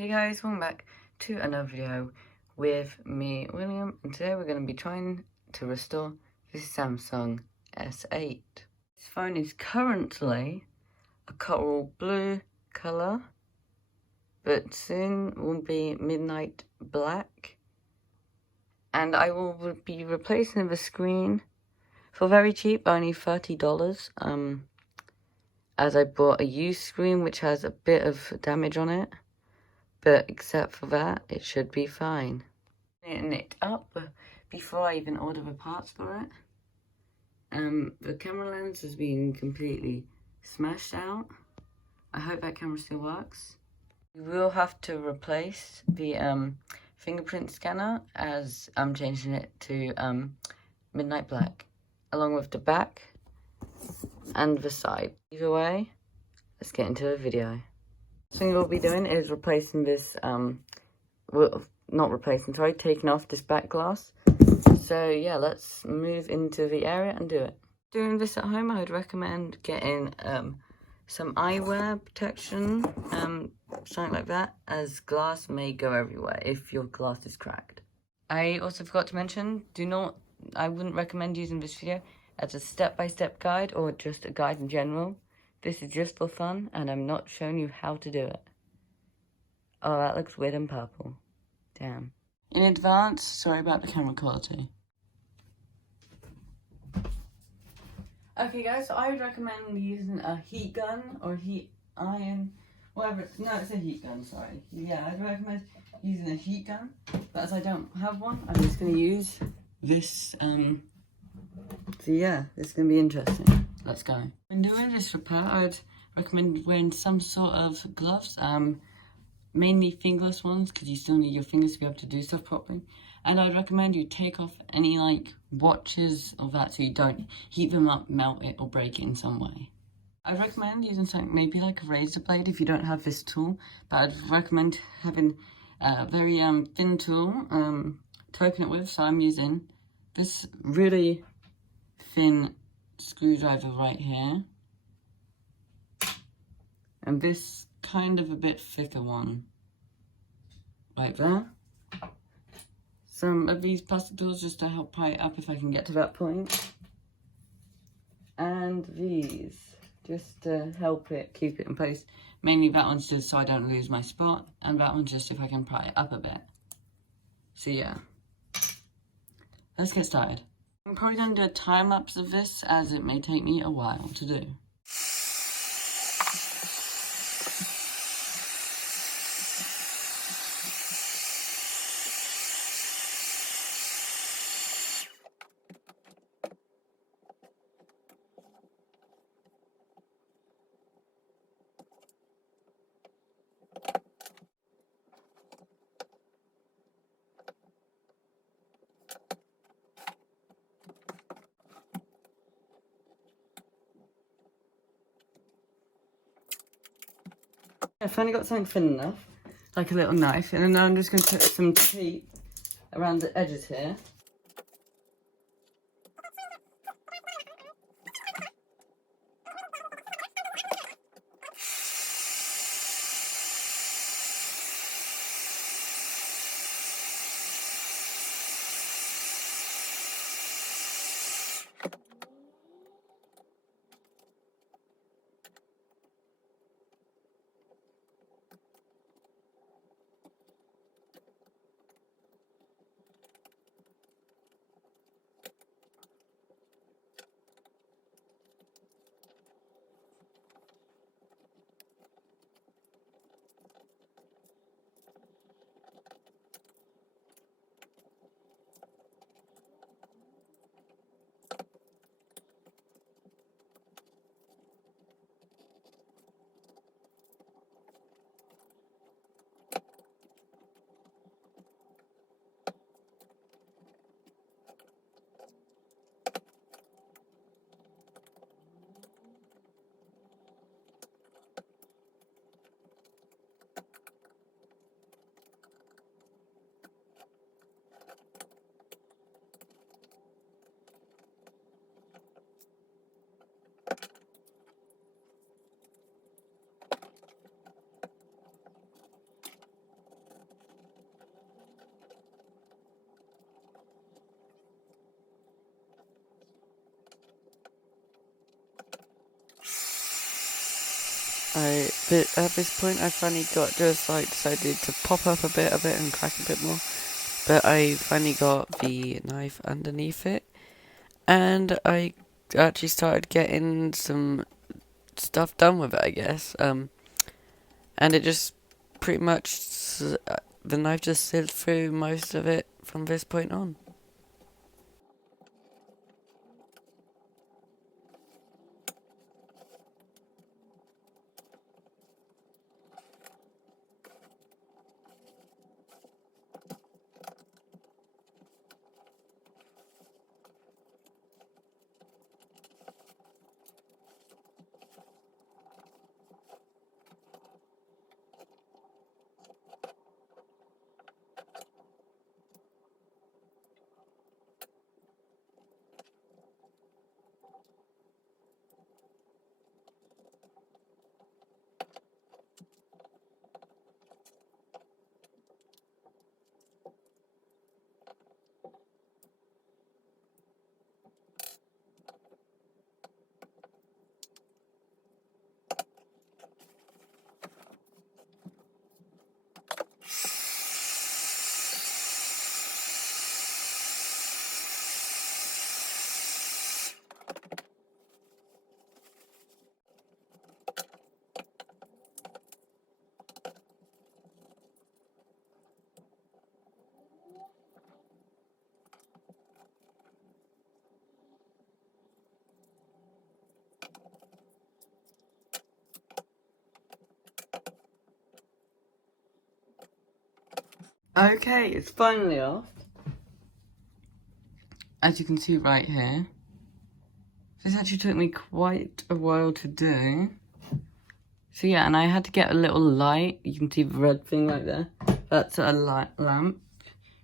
Hey guys, welcome back to another video with me, William, and today we're going to be trying to restore this Samsung S8. This phone is currently a coral blue colour, but soon will be midnight black, and I will be replacing the screen for very cheap, only $30, as I bought a used screen which has a bit of damage on it. But except for that, it should be fine. Knitting it up before I even order the parts for it. The camera lens has been completely smashed out. I hope that camera still works. We will have to replace the fingerprint scanner as I'm changing it to midnight black, along with the back and the side. Either way, let's get into the video. The thing we'll be doing is replacing this, taking off this back glass. So yeah, let's move into the area and do it. Doing this at home, I would recommend getting some eyewear protection, something like that, as glass may go everywhere if your glass is cracked. I also forgot to mention, I wouldn't recommend using this video as a step-by-step guide or just a guide in general. This is just for fun, and I'm not showing you how to do it. Oh, that looks weird and purple. Damn. In advance, sorry about the camera quality. Okay guys, so I would recommend using a heat gun or heat iron, whatever. No, it's a heat gun, sorry. Yeah, I'd recommend using a heat gun, but as I don't have one, I'm just going to use this, so yeah, it's going to be interesting. Let's go. When doing this repair, I would recommend wearing some sort of gloves, mainly fingerless ones, because you still need your fingers to be able to do stuff properly. And I'd recommend you take off any watches or that so you don't heat them up, melt it, or break it in some way. I'd recommend using something maybe like a razor blade if you don't have this tool, but I'd recommend having a very thin tool to open it with. So I'm using this really thin screwdriver right here, and this kind of a bit thicker one right there. Some of these plastic tools just to help pry it up if I can get to that point, and these just to help it keep it in place. Mainly that one's just so I don't lose my spot, and that one's just if I can pry it up a bit. So yeah, let's get started. I'm probably going to do a time-lapse of this, as it may take me a while to do. I finally got something thin enough, like a little knife, and then I'm just going to put some tape around the edges here. at this point, I finally decided to pop up a bit of it and crack a bit more. But I finally got the knife underneath it, and I actually started getting some stuff done with it, I guess. And it just pretty much, the knife just slid through most of it from this point on. Okay, it's finally off. As you can see right here. This actually took me quite a while to do. So yeah, and I had to get a little light. You can see the red thing right there. That's a light lamp.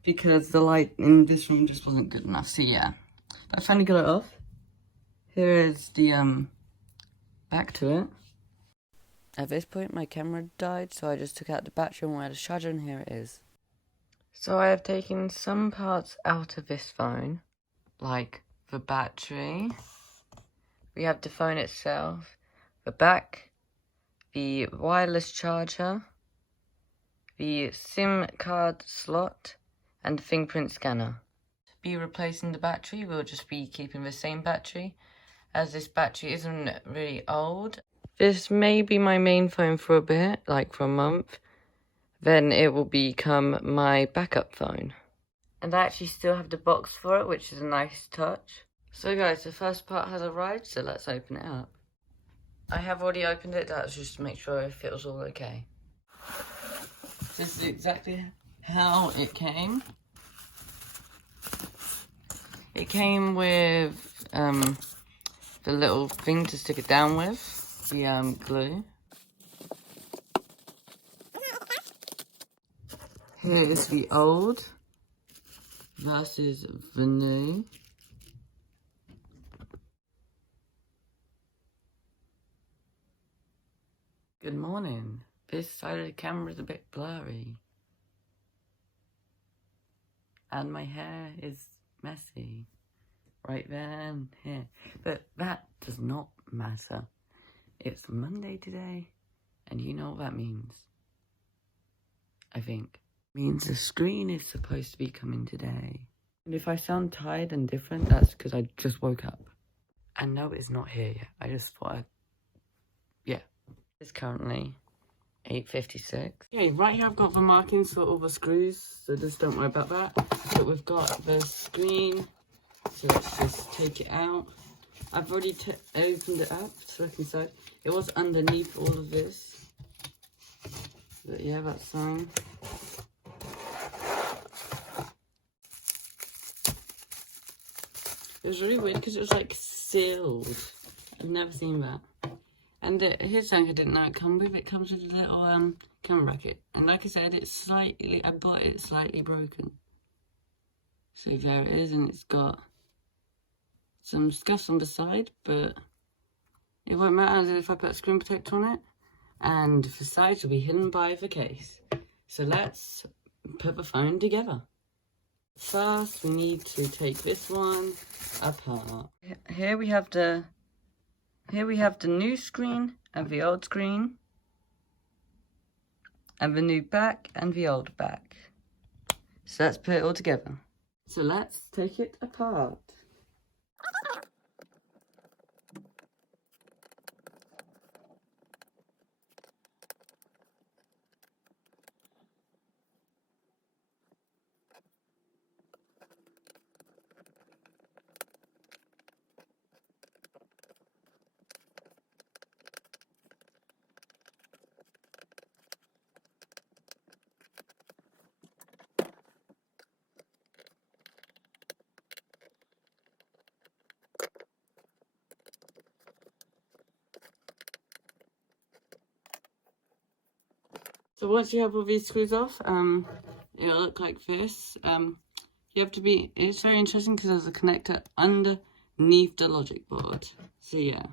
Because the light in this room just wasn't good enough. So yeah, but I finally got it off. Here is the back to it. At this point my camera died, so I just took out the battery and went to charger, and here it is. So I have taken some parts out of this phone, like the battery. We have the phone itself, the back, the wireless charger, the SIM card slot, and the fingerprint scanner. To be replacing the battery, we'll just be keeping the same battery, as this battery isn't really old. This may be my main phone for a bit, like for a month. Then it will become my backup phone. And I actually still have the box for it, which is a nice touch. So guys, the first part has arrived, so let's open it up. I have already opened it, that's just to make sure if it was all okay. This is exactly how it came. It came with the little thing to stick it down with, the glue. Here is the old versus the new. Good morning. This side of the camera is a bit blurry. And my hair is messy. Right there and here. But that does not matter. It's Monday today, and you know what that means. I think. It means the screen is supposed to be coming today. And if I sound tired and different, that's because I just woke up. And no, it's not here yet. I just thought yeah. It's currently 8:56. Okay, right here I've got the markings for all the screws, so just don't worry about that. But we've got the screen, so let's just take it out. I've already opened it up to look inside. It was underneath all of this. But yeah, that's fine. It was really weird because it was like sealed. I've never seen that. And here's something I didn't know it comes with. It comes with a little camera bracket. And like I said, I bought it slightly broken. So there it is, and it's got some scuffs on the side, but it won't matter if I put a screen protector on it. And the sides will be hidden by the case. So let's put the phone together. First, we need to take this one apart. Here we have the new screen and the old screen. and the new back and the old back. So let's put it all together. So let's take it apart. So once you have all these screws off, it'll look like this. You have to be, it's very interesting because there's a connector underneath the logic board. So yeah.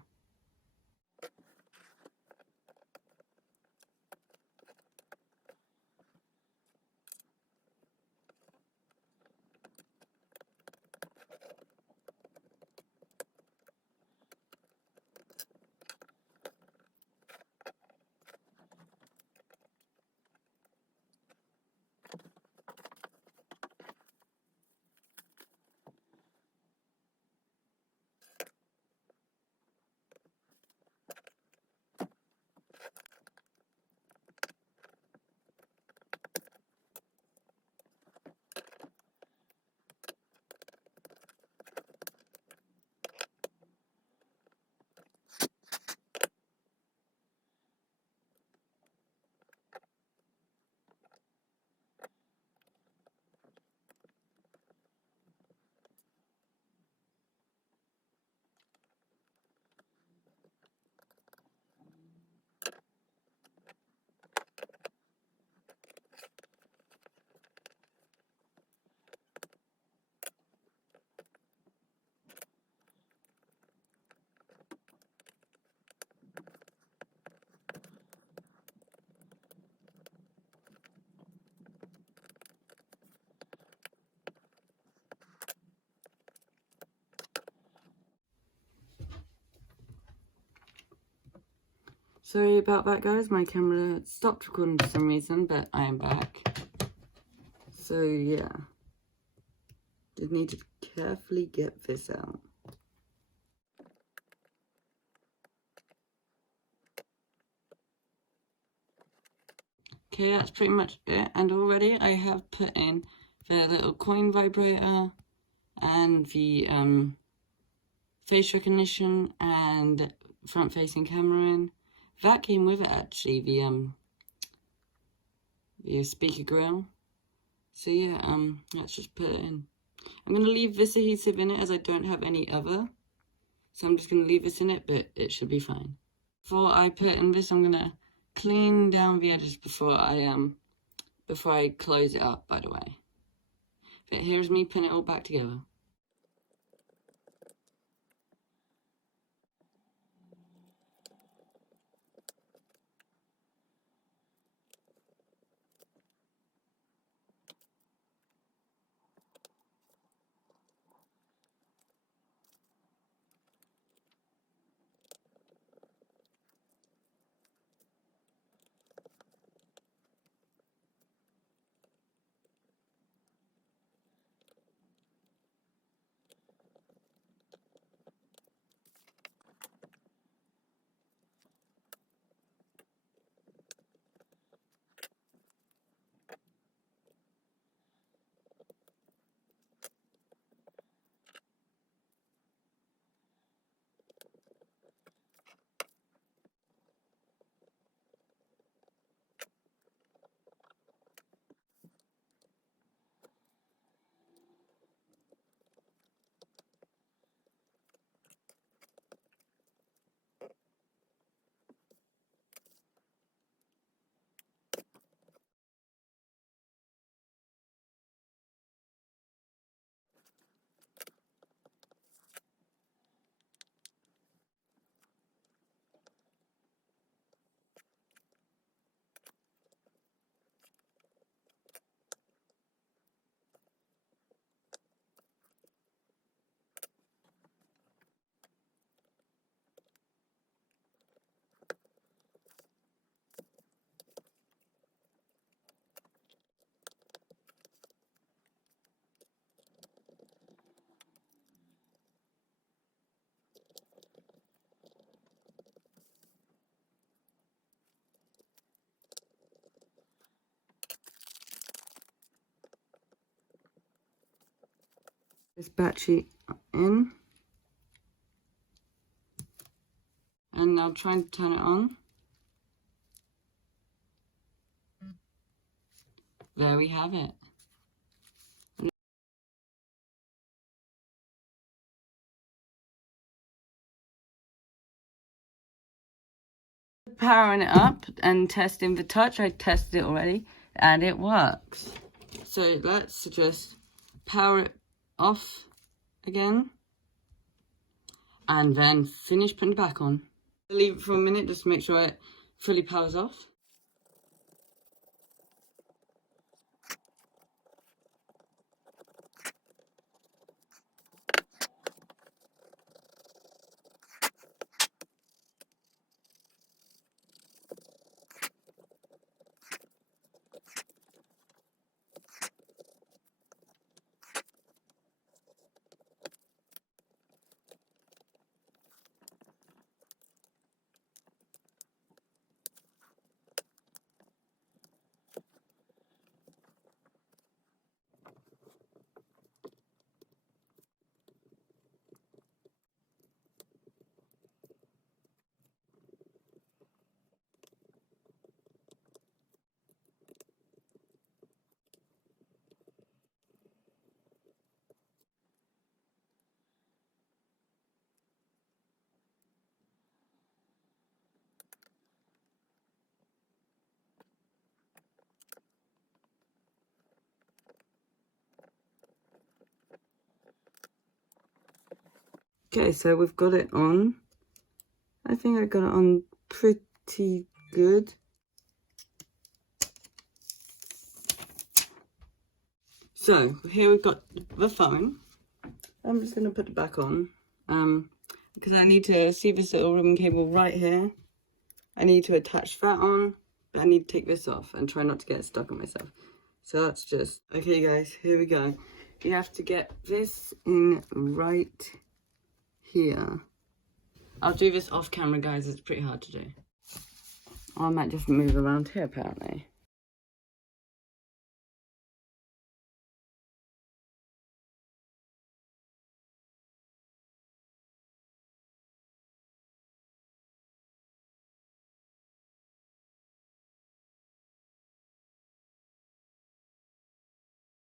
Sorry about that, guys. My camera stopped recording for some reason, but I am back. So yeah, just need to carefully get this out. Okay, that's pretty much it. And already I have put in the little coin vibrator and the face recognition and front-facing camera in. That came with it actually, the speaker grill. So yeah, let's just put it in. I'm gonna leave this adhesive in it as I don't have any other. So I'm just gonna leave this in it, but it should be fine. Before I put in this, I'm gonna clean down the edges before I close it up, by the way. But here's me putting it all back together. this battery in. And I'll try and turn it on. There we have it. Powering it up and testing the touch. I tested it already and it works. So let's just power it off again and then finish putting it back on. Leave it for a minute just to make sure it fully powers off. Okay, so we've got it on. I think I got it on pretty good. So here we've got the phone. I'm just going to put it back on because I need to see this little ribbon cable right here. I need to attach that on, but I need to take this off and try not to get stuck on myself. So that's just, okay guys, here we go. You have to get this in right here. I'll do this off camera, guys, it's pretty hard to do. I might just move around here apparently.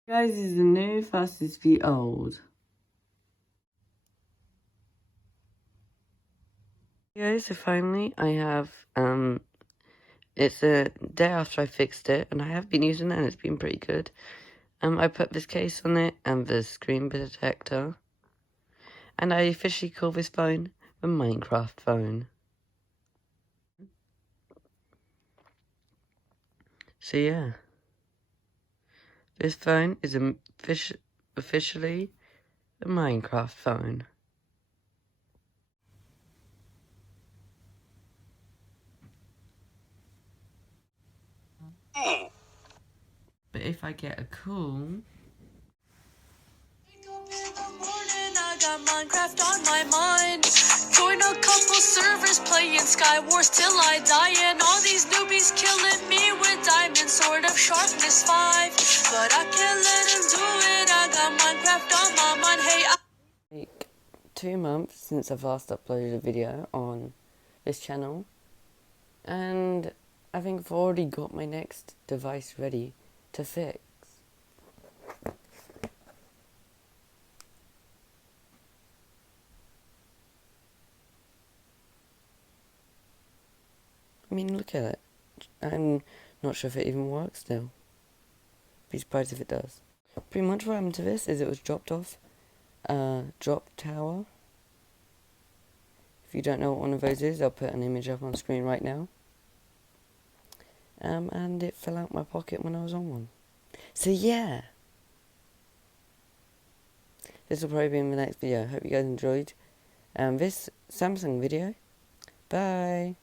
Guys, this is the new versus the old. Guys, so finally I have, it's a day after I fixed it, and I have been using it, and it's been pretty good. I put this case on it, and the screen protector, and I officially call this phone the Minecraft phone. So yeah, this phone is officially the Minecraft phone. But if I get a call... I got Minecraft on my mind. Join a couple servers playing Skywars till I die. And all these newbies killing me with diamond sword of sharpness 5. But I can't let them do it. I got Minecraft on my mind. Hey, like 2 months since I've last uploaded a video on this channel. And I think I've already got my next device ready to fix. I mean, look at it. I'm not sure if it even works still. Be surprised if it does. Pretty much what happened to this is it was dropped off drop tower. If you don't know what one of those is, I'll put an image up on screen right now. And it fell out my pocket when I was on one. So yeah. This will probably be in the next video. Hope you guys enjoyed this Samsung video. Bye.